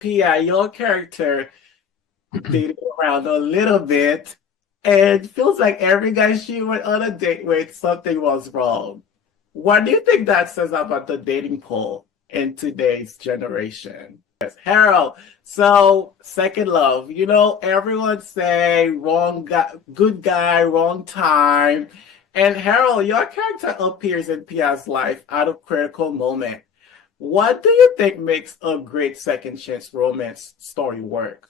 Pia, your character dated around a little bit and feels like every guy she went on a date with, something was wrong. What do you think that says about the dating pool in today's generation? Yes, Harold. So, second love, everyone say wrong guy, good guy, wrong time. And Harold, your character appears in Pia's life at a critical moment. What do you think makes a great second chance romance story work?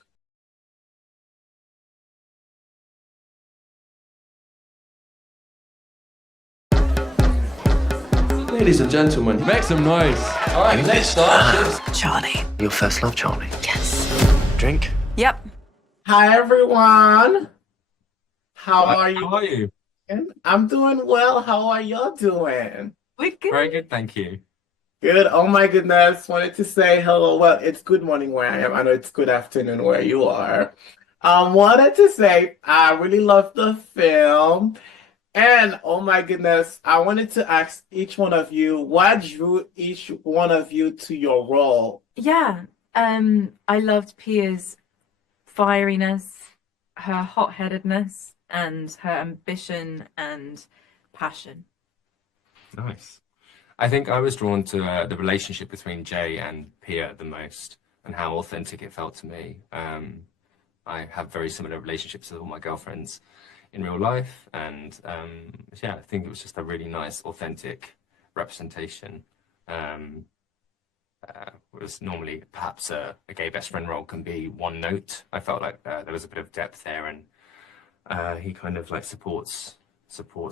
Ladies and gentlemen, make some noise. All right, let's start. Cheers. Charlie. Your first love, Charlie. Yes. Drink? Yep. Hi, everyone. How are you? How are you? I'm doing well. How are y'all doing? We're good. Very good, thank you. Good. Oh my goodness. Wanted to say hello. Well, it's good morning where I am. I know it's good afternoon where you are. Wanted to say I really love the film. And oh my goodness, I wanted to ask each one of you, what drew each one of you to your role? Yeah. I loved Pia's fieriness, her hot-headedness, and her ambition and passion. Nice. I think I was drawn to the relationship between Jay and Pia the most, and how authentic it felt to me. I have very similar relationships with all my girlfriends in real life, and yeah, I think it was just a really nice, authentic representation. Whereas normally perhaps a gay best friend role can be one note. I felt like there was a bit of depth there, and he kind of like supports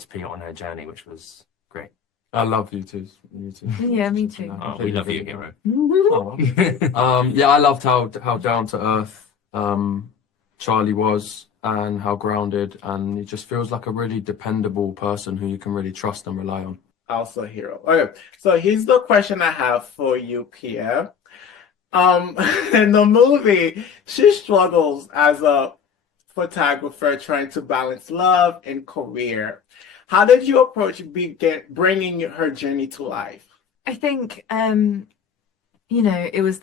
Pia on her journey, which was great. I love you too. You too. Yeah, me too. Oh, we love you, Hero. Yeah, I loved how down to earth Charlie was, and how grounded, and he just feels like a really dependable person who you can really trust and rely on. Also a hero. Okay, so here's the question I have for you, Pia. In the movie, she struggles as a photographer trying to balance love and career. How did you approach bringing her journey to life? I think, it was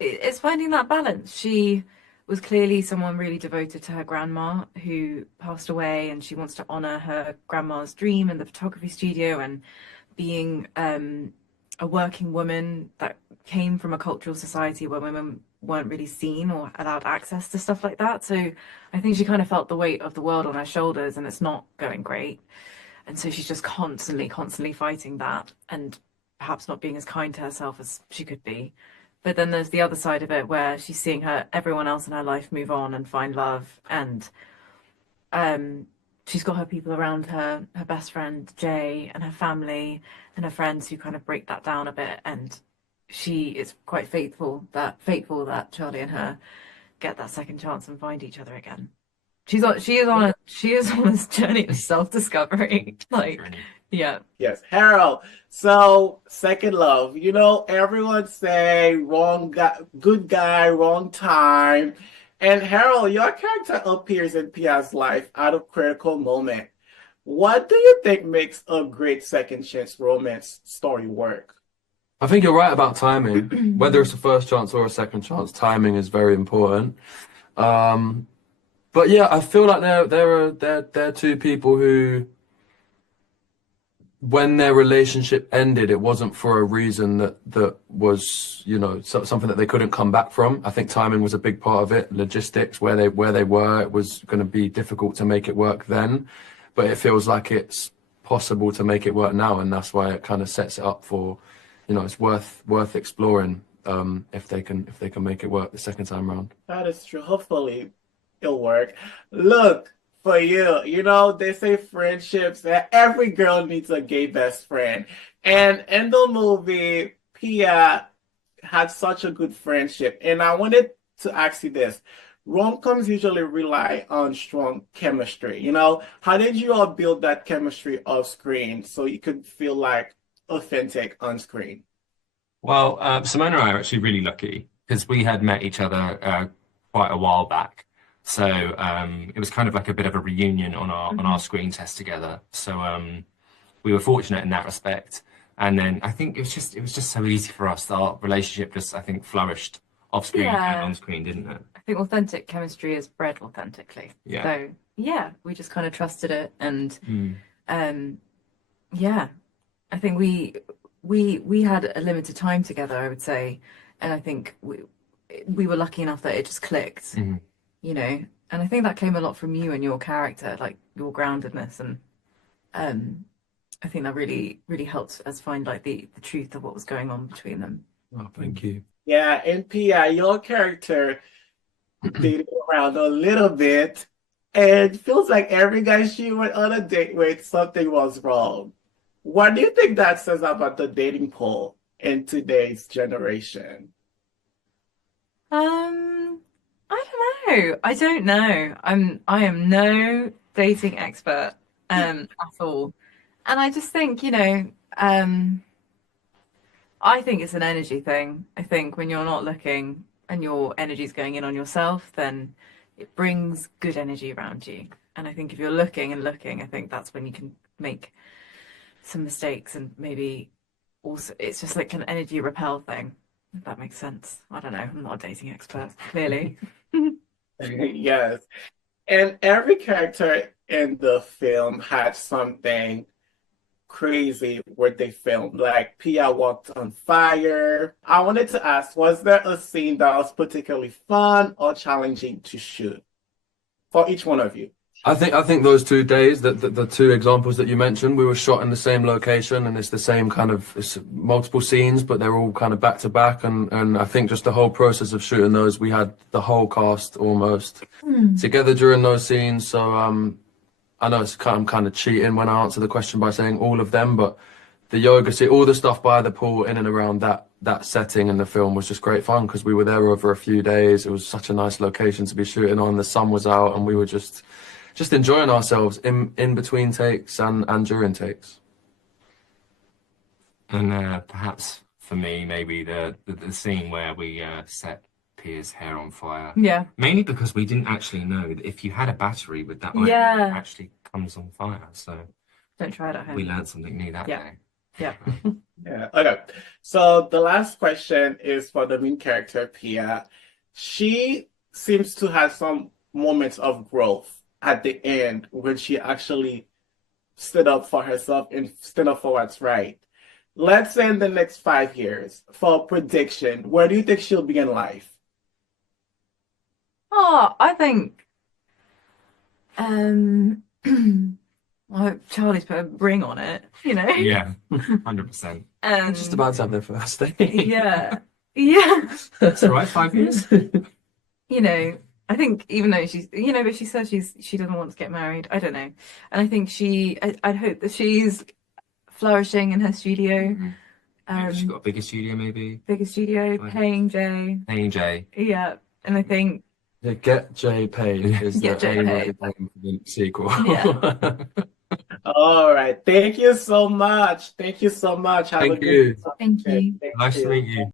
it's finding that balance. She was clearly someone really devoted to her grandma who passed away, and she wants to honor her grandma's dream in the photography studio, and being a working woman that came from a cultural society where women weren't really seen or allowed access to stuff like that. So I think she kind of felt the weight of the world on her shoulders, and it's not going great. And so she's just constantly fighting that, and perhaps not being as kind to herself as she could be. But then there's the other side of it where she's seeing everyone else in her life move on and find love, and she's got her people around her, her best friend Jay, and her family and her friends who kind of break that down a bit. And she is quite faithful that Charlie and her get that second chance and find each other again. She is on this journey of self-discovery. Like, yeah. Yes, Harold. So, second love, everyone say wrong guy, good guy, wrong time. And Harold, your character appears in Pia's life at a critical moment. What do you think makes a great second chance romance story work? I think you're right about timing. Whether it's a first chance or a second chance, timing is very important. But yeah, I feel like there are two people who, when their relationship ended, it wasn't for a reason that was, something that they couldn't come back from. I think timing was a big part of it. Logistics, where they were, it was going to be difficult to make it work then, but it feels like it's possible to make it work now, and that's why it kind of sets it up for, it's worth exploring if they can make it work the second time around. That is true. Hopefully, it'll work. Look. For you, they say friendships, that every girl needs a gay best friend. And in the movie, Pia had such a good friendship. And I wanted to ask you this. Rom-coms usually rely on strong chemistry. How did you all build that chemistry off screen so you could feel like authentic on screen? Well, Simone and I are actually really lucky because we had met each other quite a while back. So it was kind of like a bit of a reunion on our screen test together. So we were fortunate in that respect. And then I think it was just so easy for us. Our relationship just, I think, flourished off screen and Yeah. on screen, didn't it? I think authentic chemistry is bred authentically. Yeah. So yeah, we just kind of trusted it, and Mm. yeah, I think we had a limited time together, I would say, and I think we were lucky enough that it just clicked, Mhm. you know. And I think that came a lot from you and your character, like your groundedness, and I think that really helped us find like the truth of what was going on between them. Oh, thank you. Yeah, in PI, your character dated around a little bit, and feels like every guy she went on a date with, something was wrong. What do you think that says about the dating pool in today's generation? I don't know. I don't know. I am no dating expert at all. And I just think, you know, I think it's an energy thing. I think when you're not looking and your energy's going in on yourself, then it brings good energy around you. And I think if you're looking and looking, I think that's when you can make some mistakes, and maybe also it's just like an energy repel thing, if that makes sense. I don't know. I'm not a dating expert, clearly. Yes. And every character in the film had something crazy where they filmed. Like Pia walked on fire. I wanted to ask, was there a scene that was particularly fun or challenging to shoot for each one of you? I think those 2 days, the two examples that you mentioned, we were shot in the same location, and it's the same kind of, it's multiple scenes, but they're all kind of back to back. And I think just the whole process of shooting those, we had the whole cast almost together during those scenes. So I know I'm kind of cheating when I answer the question by saying all of them, but the yoga, see all the stuff by the pool in and around that setting in the film was just great fun, because we were there over a few days. It was such a nice location to be shooting on. The sun was out, and we were just enjoying ourselves in between takes and during takes. And perhaps for me, maybe the scene where we set Pia's hair on fire. Yeah. Mainly because we didn't actually know that if you had a battery with that iron, Yeah. it actually comes on fire. So Don't try it at home. we learned something new that Yeah. day. Yeah. Yeah. Okay. So the last question is for the main character, Pia. She seems to have some moments of growth at the end when she actually stood up for herself and stood up for what's right. Let's say in the next 5 years, for a prediction, where do you think she'll be in life? Oh, I think I hope Charlie's put a ring on it, you know? Yeah, 100%. Just about to have their first day. Yeah. Yeah. That's all right, 5 years. You know, I think even though she's, you know, but she says she doesn't want to get married. I don't know. And I think I'd hope that she's flourishing in her studio. Maybe she's got a bigger studio, maybe. Bigger studio, paying Jay. Paying Jay. Yeah. And I think, Yeah, Get Jay Paid is Get the Jay aim Paid. of the sequel. Yeah. All right. Thank you so much. Thank you so much. Have Thank a good you. thank you. Thank Nice to you. meet you.